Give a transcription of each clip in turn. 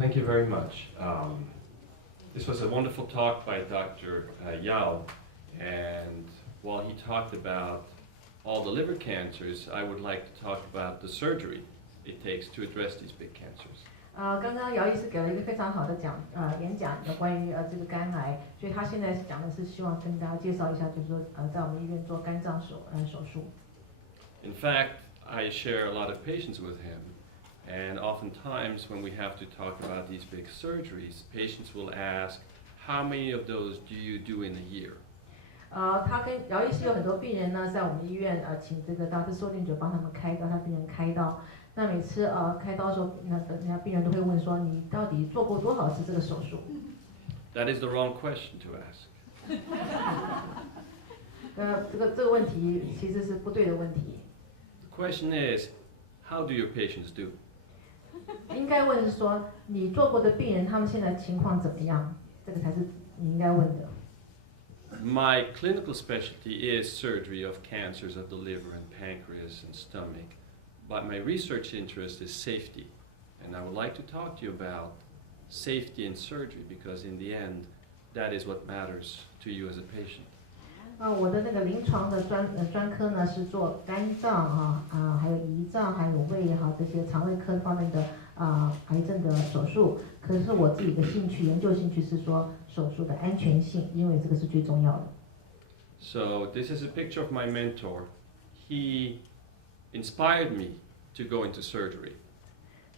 Thank you very much. This was a wonderful talk by Dr. Yao, and while he talked about all the liver cancers, I would like to talk about the surgery it takes to address these big cancers. 刚刚姚医师给了一个非常好的演讲，有关于这个肝癌，所以他现在讲的是希望跟大家介绍一下，就是说在我们医院做肝脏手术。In fact, I share a lot of patients with him, and oftentimes when we have to talk about these big surgeries, patients will ask, how many of those do you do in a year? 他跟姚医师有很多病人呢，在我们医院请这个 Dr. Saldinger 帮他们开刀，他病人开刀。那每次开刀的时候，人家病人都会问说，你到底做过多少次这个手术？ That is the wrong question to ask. 这个问题其实是不对的问题。The question is, how do your patients do? 应该问是说，你做过的病人他们现在情况怎么样？这个才是你应该问的。My clinical specialty is surgery of cancers of the liver and pancreas and stomach, but my research interest is safety, and I would like to talk to you about safety in surgery because in the end, that is what matters to you as a patient. 我的那个临床的专科呢是做肝脏还有胰脏，还有胃这些肠胃科方面的癌症的手术。可是我自己的研究兴趣是说手术的安全性，因为这个是最重要的。So this is a picture of my mentor. He inspired me to go into surgery.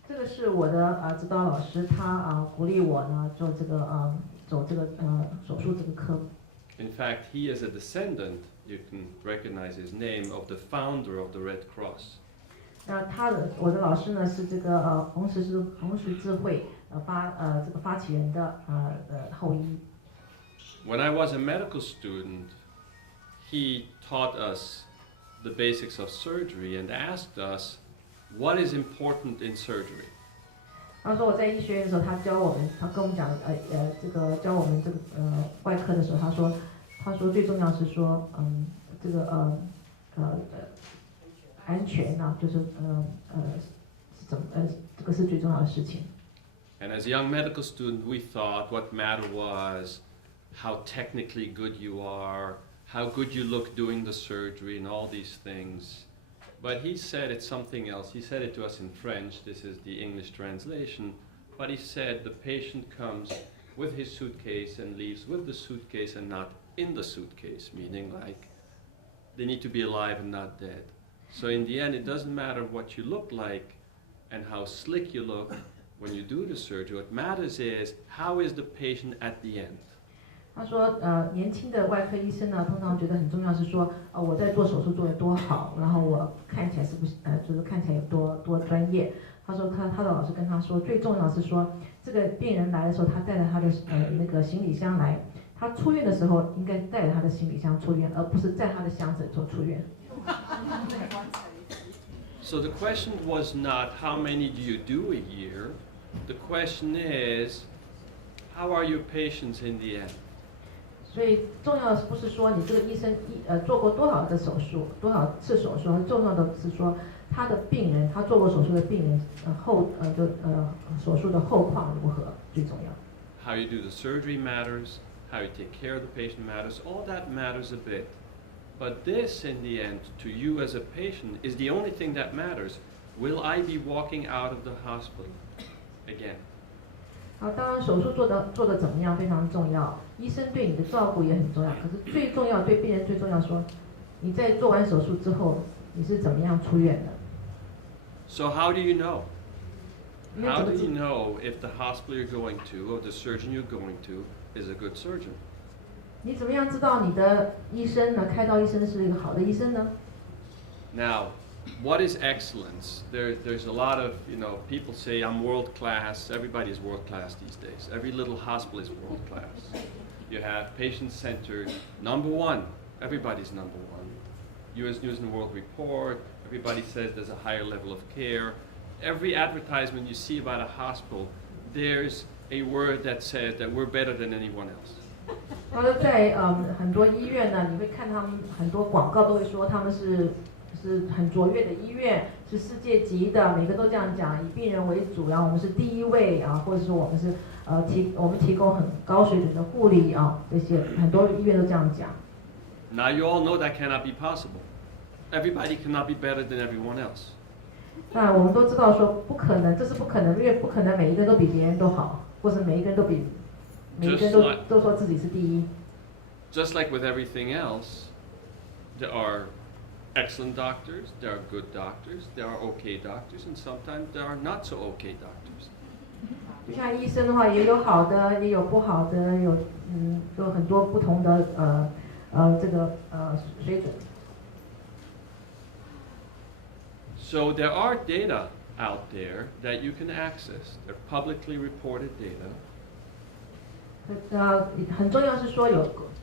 这个是我的指导老师，他鼓励我呢走这个手术这个科。In fact, he is a descendant, you can recognize his name, of the founder of the Red Cross. 我的老师呢是这个红十字会发起人的后裔。When I was a medical student, he taught us the basics of surgery and asked us what is important in surgery. 他说我在医学院的时候，他跟我们讲教我们这个外科的时候，他说最重要是说这个安全就是是怎么这个是最重要的事情。And as a young medical student, we thought what mattered was how technically good you are, how good you look doing the surgery, and all these things. But he said it's something else. He said it to us in French. This is the English translation. But he said the patient comes with his suitcase and leaves with the suitcase and not in the suitcase, meaning like they need to be alive and not dead. So in the end, it doesn't matter what you look like and how slick you look when you do the surgery. What matters is how is the patient at the end. 他说，年轻的外科医生呢，通常觉得很重要是说，我在做手术做得多好，然后我看起来是不是，就是看起来有多专业。他说他的老师跟他说，最重要是说，这个病人来的时候，他带着他的那个行李箱来，他出院的时候应该带着他的行李箱出院，而不是在他的箱子做出院。So the question was not how many do you do a year. The question is, how are your patients in the end? 所以重要的不是说你这个医生做过多少个手术，多少次手术，重要的是说他的病人，他做过手术的病人手术的后况如何最重要。How you do the surgery matters. How you take care of the patient matters. All that matters a bit. But this, in the end, to you as a patient, is the only thing that matters. Will I be walking out of the hospital again? 当然手术做的怎么样非常重要，医生对你的照顾也很重要。可是最重要对病人最重要说，你在做完手术之后你是怎么样出院的。So how do you know? How do you know if the hospital you're going to or the surgeon you're going to is a good surgeon? 你怎么样知道你的医生呢？开刀医生是一个好的医生呢？ Now, what is excellence? There's a lot of, people say I'm world class. Everybody is world class these days. Every little hospital is world class. You have patient-centered, number one. Everybody's number one. U.S. News and World Report. Everybody says there's a higher level of care. Every advertisement you see about a hospital, there's a word that says that we're better than anyone else. 他说在很多医院呢，你会看他们很多广告都会说他们是是很卓越的医院，是世界级的，每个都这样讲，以病人为主，然后我们是第一位啊，或者说我们是我们提供很高水准的护理啊，这些很多医院都这样讲。Now you all know that cannot be possible. Everybody cannot be better than everyone else. 那我们都知道说不可能，这是不可能，因为不可能每一个人都比别人都好，或是每一个人都说自己是第一。Just like with everything else, there are excellent doctors, there are good doctors, there are okay doctors, and sometimes there are not so okay doctors. 就像医生的话，也有好的，也有不好的，有很多不同的水准。So there are data out there that you can access. They're publicly reported data. 很重要是说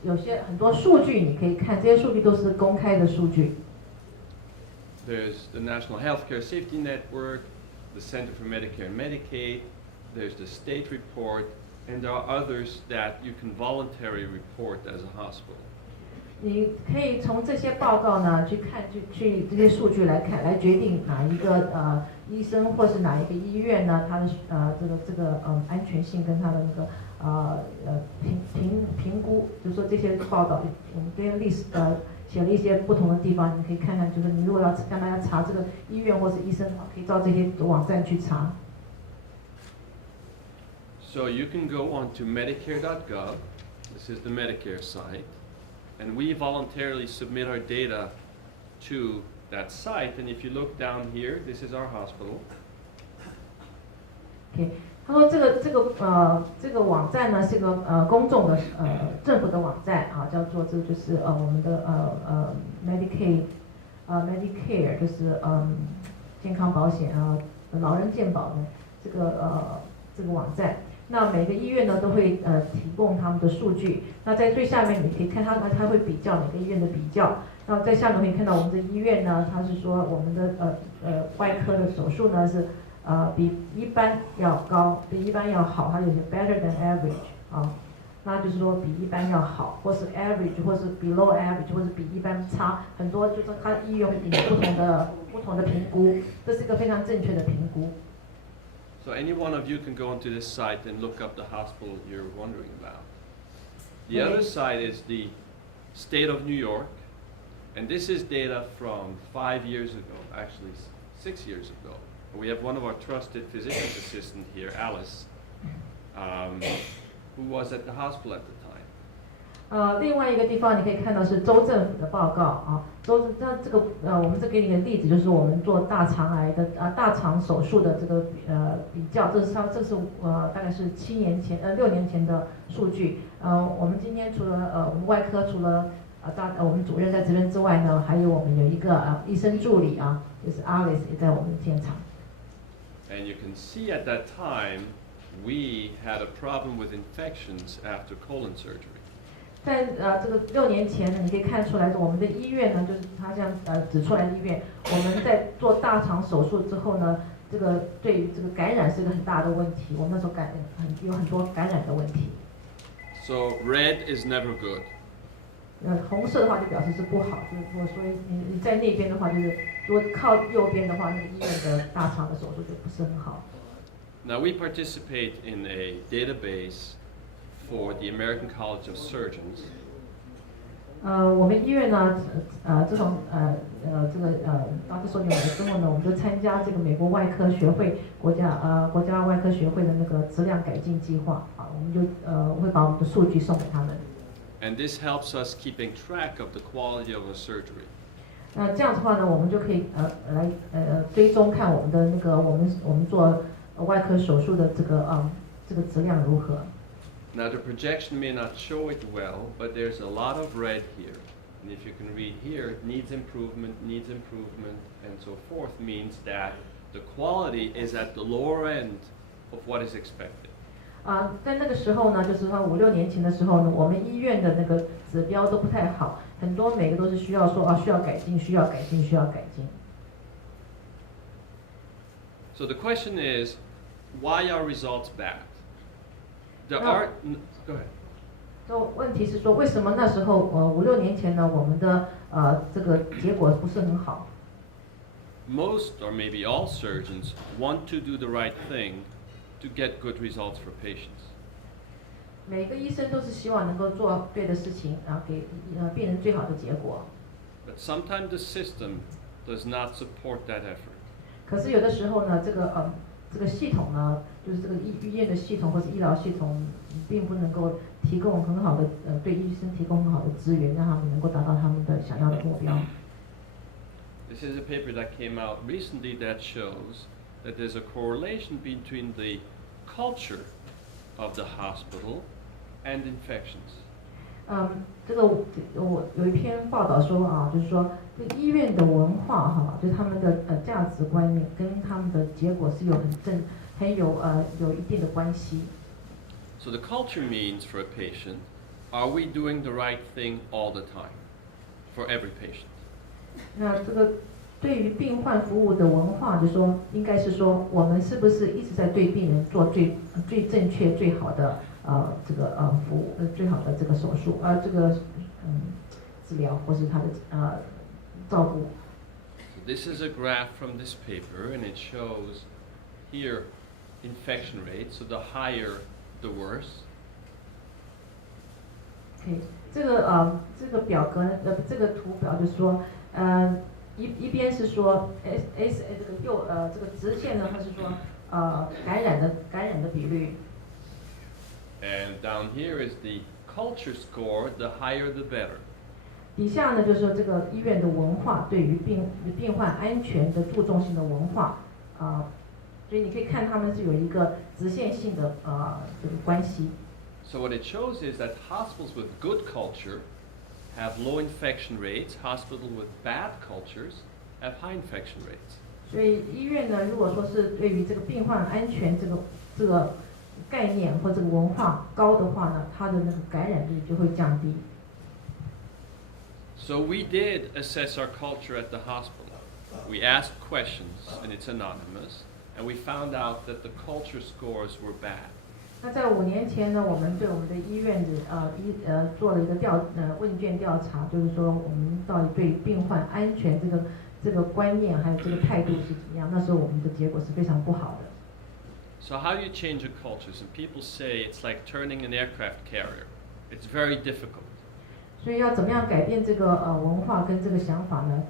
有些很多数据你可以看，这些数据都是公开的数据。There's the National Healthcare Safety Network, the Center for Medicare and Medicaid, there's the state report, and there are others that you can voluntarily report as a hospital. 你可以从这些报告呢去看，去这些数据来看，来决定哪一个医生或是哪一个医院呢，它的这个安全性跟它的那个评估，就是说这些报道，我们跟历史写了一些不同的地方，你可以看看，就是你如果要让大家查这个医院或是医生的话，可以照这些网站去查。So you can go on to Medicare.gov. This is the Medicare site. And we voluntarily submit our data to that site. And if you look down here, this is our hospital. Okay. 他说这个网站呢是个公众的政府的网站啊，叫做这就是我们的Medicare 就是健康保险老人健保的这个网站。那每个医院呢都会提供他们的数据。那在最下面你可以看它会比较每个医院的比较。那在下面可以看到我们的医院呢，它是说我们的外科的手术呢是比一般要高，比一般要好，它有些 better than average 啊，那就是说比一般要好，或是 average， 或是 below average， 或是比一般差，很多就是它医院会给你不同的评估，这是一个非常正确的评估。So any one of you can go onto this site and look up the hospital you're wondering about. The other side is the state of New York, and this is data from 5 years ago, actually 6 years ago. We have one of our trusted physician's assistant here, Alice, who was at the hospital at the time. 另外一个地方你可以看到是州政府的报告啊，这个我们这给你的例子就是我们做大肠癌的大肠手术的这个比较，这是大概是6年前的数据。我们今天除了我们外科除了我们主任在这边之外呢，还有我们有一个医生助理啊，就是 Alice 也在我们现场。And you can see at that time we had a problem with infections after colon surgery. 在这个6年前呢，你可以看出来，我们的医院呢，就是他这样指出来的医院，我们在做大肠手术之后呢，这个对于这个感染是一个很大的问题，我们那时候有很多感染的问题。So red is never good. 红色的话就表示是不好，就是说，所以你在那边的话，就是如果靠右边的话，那个医院的大肠的手术就不是很好。Now we participate in a database for the American College of Surgeons. 我们医院呢，自从这个Dr. Saldinger来之后呢，我们就参加这个美国外科学会国家外科学会的那个质量改进计划啊，我们就会把我们的数据送给他们。And this helps us keeping track of the quality of a surgery. 那这样的话呢，我们就可以来追踪看我们的那个我们做外科手术的这个质量如何。Now the projection may not show it well, but there's a lot of red here. And if you can read here, needs improvement, and so forth, means that the quality is at the lower end of what is expected. 在那个时候呢，就是说5、6年前的时候呢，我们医院的那个指标都不太好，每个都是需要说需要改进。So the question is, why are results bad? Go ahead. 问题是说，为什么那时候5、6年前呢，我们的这个结果不是很好 most or maybe all surgeons want to do the right thing to get good results for patients. 每个医生都是希望能够做对的事情，然后给病人最好的结果。But sometimes the system does not support that effort. 可是有的时候呢，这个系统呢，就是这个医院的系统或者医疗系统，并不能够提供很好的对医生提供很好的资源，让他们能够达到他们的想要的目标。This is a paper that came out recently that shows that there's a correlation between the culture of the hospital and infections. 这个我有一篇报道说啊，就是说这医院的文化哈，就是他们的价值观念跟他们的结果是有有一定的关系。So the culture means for a patient, are we doing the right thing all the time for every patient? 那这个对于病患服务的文化，就是说应该是说我们是不是一直在对病人做最正确、最好的这个服务，最好的这个手术，这个治疗或是他的照顾。So this is a graph from this paper, and it shows here infection rates. So the higher, the worse. OK， 这个表格这个图表就是说一边是说 这个直线呢，它是说感染的比率。And down here is the culture score. The higher, the better. 底下呢，就是说这个医院的文化对于病患安全的注重性的文化所以你可以看他们是有一个直线性的这个关系。So what it shows is that hospitals with good culture have low infection rates. Hospitals with bad cultures have high infection rates. 所以医院呢，如果说是对于这个病患安全这个概念或这个文化高的话呢，它的那个感染率就会降低。So we did assess our culture at the hospital. We asked questions, and it's anonymous, and we found out that the culture scores were bad. 那在5年前呢，我们对我们的医院的做了一个问卷调查，就是说我们到底对病患安全这个观念还有这个态度是怎么样？那时候我们的结果是非常不好的。So how do you change a culture? Some people say it's like turning an aircraft carrier. It's very difficult. 所以要怎么样改变这个文化跟这个想法呢？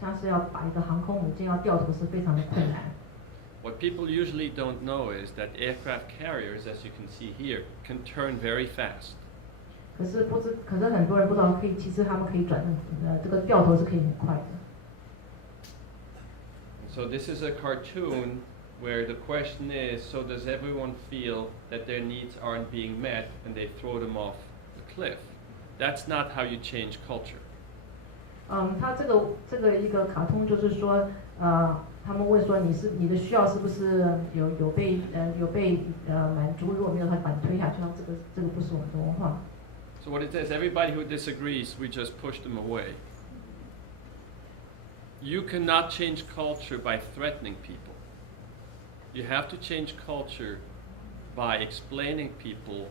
像是要把一个航空母舰要掉头是非常的困难。What people usually don't know is that aircraft carriers, as you can see here, can turn very fast. 可是很多人不知道，其实他们可以这个掉头是可以很快的。So this is a cartoon where the question is, so does everyone feel that their needs aren't being met and they throw them off the cliff? That's not how you change culture. 他这个一个卡通就是说，他们问说你的需要是不是有被满足？如果没有，他把你推下去，那这个不是我们的文化。So what it says, everybody who disagrees, we just push them away. You cannot change culture by threatening people. You have to change culture by explaining people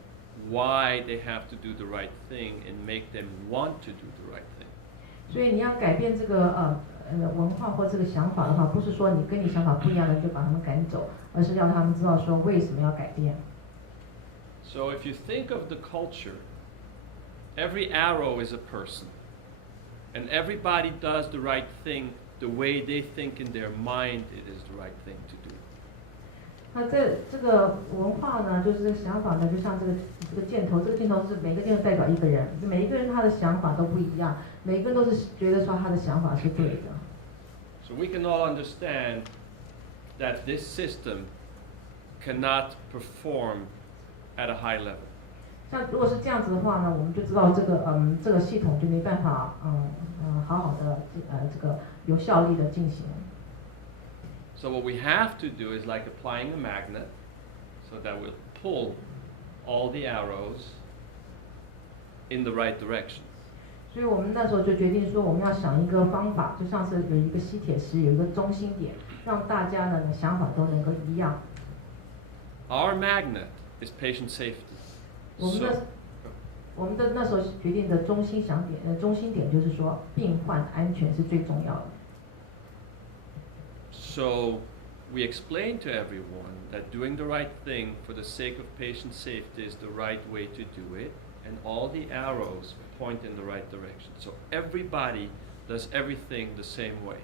why they have to do the right thing and make them want to do the right thing. 所以你要改变这个文化或这个想法的话，不是说你跟你想法不一样的就把他们赶走，而是要他们知道说为什么要改变。So if you think of the culture, every arrow is a person, and everybody does the right thing the way they think in their mind it is the right thing to do. 那这个文化呢，就是这个想法呢，就像这个箭头，这个箭头是每个箭头代表一个人，每一个人他的想法都不一样，每一个人都是觉得说他的想法是对的。So we can all understand that this system cannot perform at a high level. 像如果是这样子的话呢，我们就知道这个系统就没办法好好的这个有效率的进行。So what we have to do is like applying a magnet, so that we'll pull all the arrows in the right direction. 所以我们那时候就决定说，我们要想一个方法，就像是有一个吸铁石，有一个中心点，让大家的想法都能够一样。Our magnet is patient safety. 我们的那时候决定的中心点就是说，病患安全是最重要的。So we explain to everyone that doing the right thing for the sake of patient safety is the right way to do it, and all the arrows point in the right direction. So everybody does everything the same way.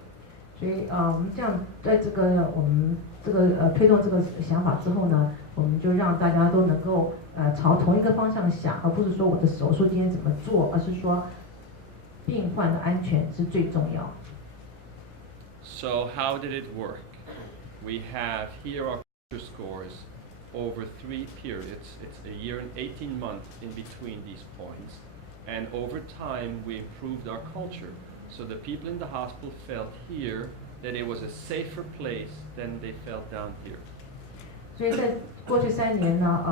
所以我们这样在我们推动这个想法之后呢，我们就让大家都能够朝同一个方向想，而不是说我的手术今天怎么做，而是说病患的安全是最重要。So how did it work? We have here our culture scores over 3 periods. It's a year and 18 months in between these points. And over time, we improved our culture. So the people in the hospital felt here that it was a safer place than they felt down here. 所以在过去3年呢，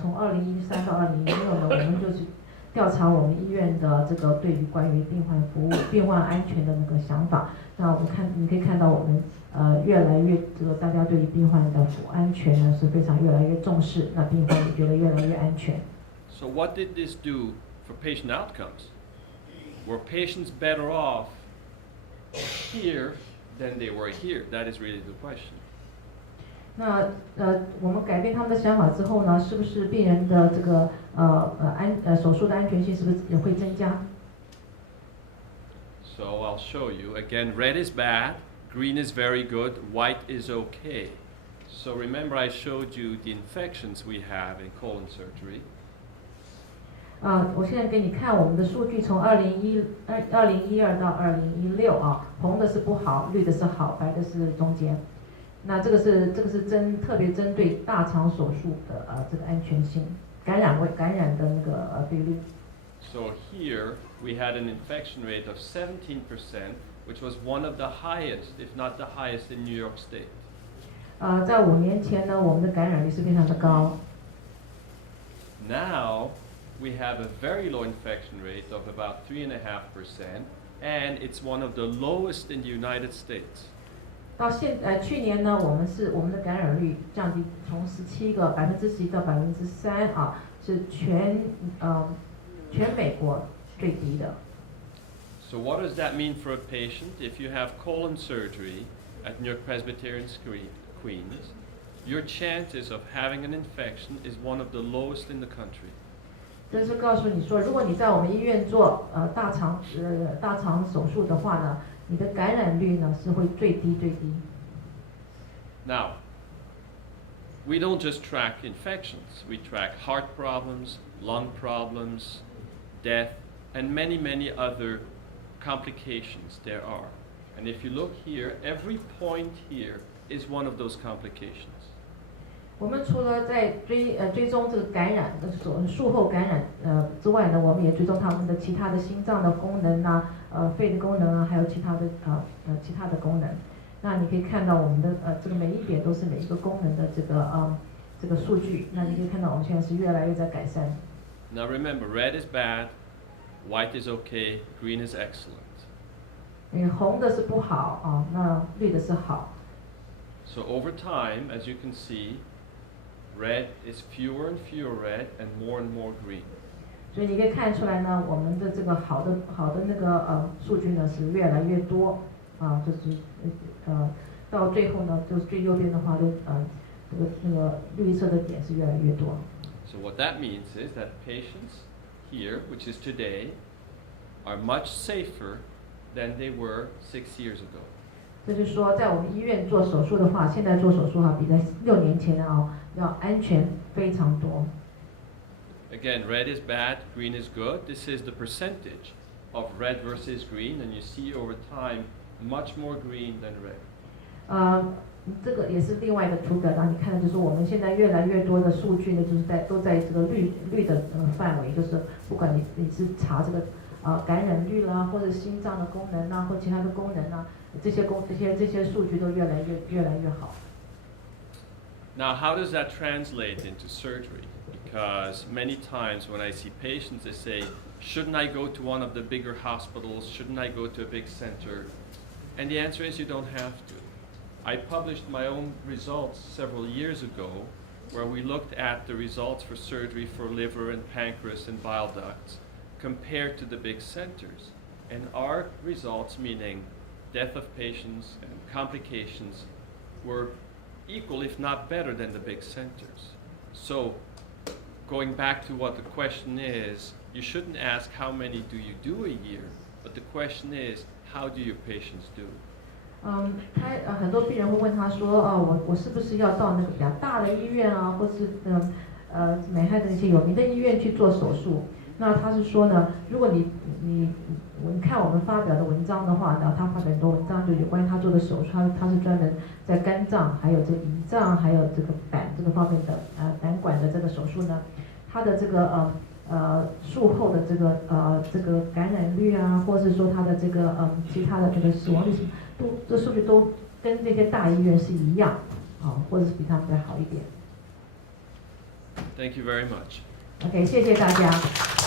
从2013到2016呢，我们就是调查我们医院的对于关于病患服务、病患安全的那个想法。那你可以看到我们越来越大家对于病患的安全呢是非常越来越重视，那病患也觉得越来越安全。So what did this do for patient outcomes? Were patients better off here than they were here? That is really the question. 那我们改变他们的想法之后呢，是不是病人的手术的安全性是不是也会增加？ So I'll show you. Again, red is bad, green is very good, white is okay. So remember I showed you the infections we have in colon surgery. 我现在给你看我们的数据，从2012到2016啊，红的是不好，绿的是好，白的是中间。那这个是特别针对大肠手术的安全性，感染的那个比率。 So here we had an infection rate of 17%, which was one of the highest, if not the highest, in New York State. 在5年前呢，我们的感染率是非常的高。 Now we have a very low infection rate of about 3.5%, and it's one of the lowest in the United States. 到去年呢，我们的感染率降低从11%到3%啊，是全美国最低的。 So what does that mean for a patient? If you have colon surgery at New York Presbyterian Queens, your chances of having an infection is one of the lowest in the country. 这是告诉你说，如果你在我们医院做大肠手术的话呢，你的感染率呢是会最低。 Now, we don't just track infections. We track heart problems, lung problems, death, and many, many other complications there are. And if you look here, every point here is one of those complications. 我们除了在追踪这个感染术后感染之外呢，我们也追踪他们的其他的心脏的功能啊，肺的功能啊，还有其他的功能。那你可以看到我们的这个每一点都是每一个功能的这个数据。那你可以看到我们现在是越来越在改善。 Now remember, red is bad, white is okay, green is excellent. 红的是不好啊，那绿的是好。 So over time, as you can see, red is fewer and fewer red and more green. 所以你可以看出来呢，我们的这个好的那个数据呢是越来越多啊，就是到最后呢，就是最右边的话就那个绿色的点是越来越多。 So what that means is that patients here, which is today, are much safer than they were 6 years ago. 这就是说，在我们医院做手术的话，现在做手术比在6年前要安全非常多。 Again, red is bad, green is good. This is the percentage of red versus green, and you see over time much more green than red. 这个也是另外一个图表，让你看的就是我们现在越来越多的数据呢，就是都在这个绿的范围，就是不管你是查这个感染率啦，或者心脏的功能啊，或其他的功能啊，这些数据都越来越好。 Now, how does that translate into surgery? Because many times when I see patients, they say, shouldn't I go to one of the bigger hospitals? Shouldn't I go to a big center? And the answer is you don't have to. I published my own results several years ago where we looked at the results for surgery for liver and pancreas and bile ducts compared to the big centers. And our results, meaning death of patients and complications were equal, if not better, than the big centers. So, going back to what the question is, you shouldn't ask how many do you do a year, but the question is, how do your patients do? 很多病人会问他说，我是不是要到那个比较大的医院啊，或是美害的那些有名的医院去做手术？那他是说呢，如果你看我们发表的文章的话呢，他发表很多文章就有关于他做的手术，他是专门在肝脏、还有这个胰脏、还有这个胆这个方面的胆管的这个手术呢，他的这个术后的这个感染率啊，或是说他的这个其他的这个死亡率，这数据都跟这些大医院是一样，或者是比他们再好一点。Thank you very much. OK， 谢谢大家。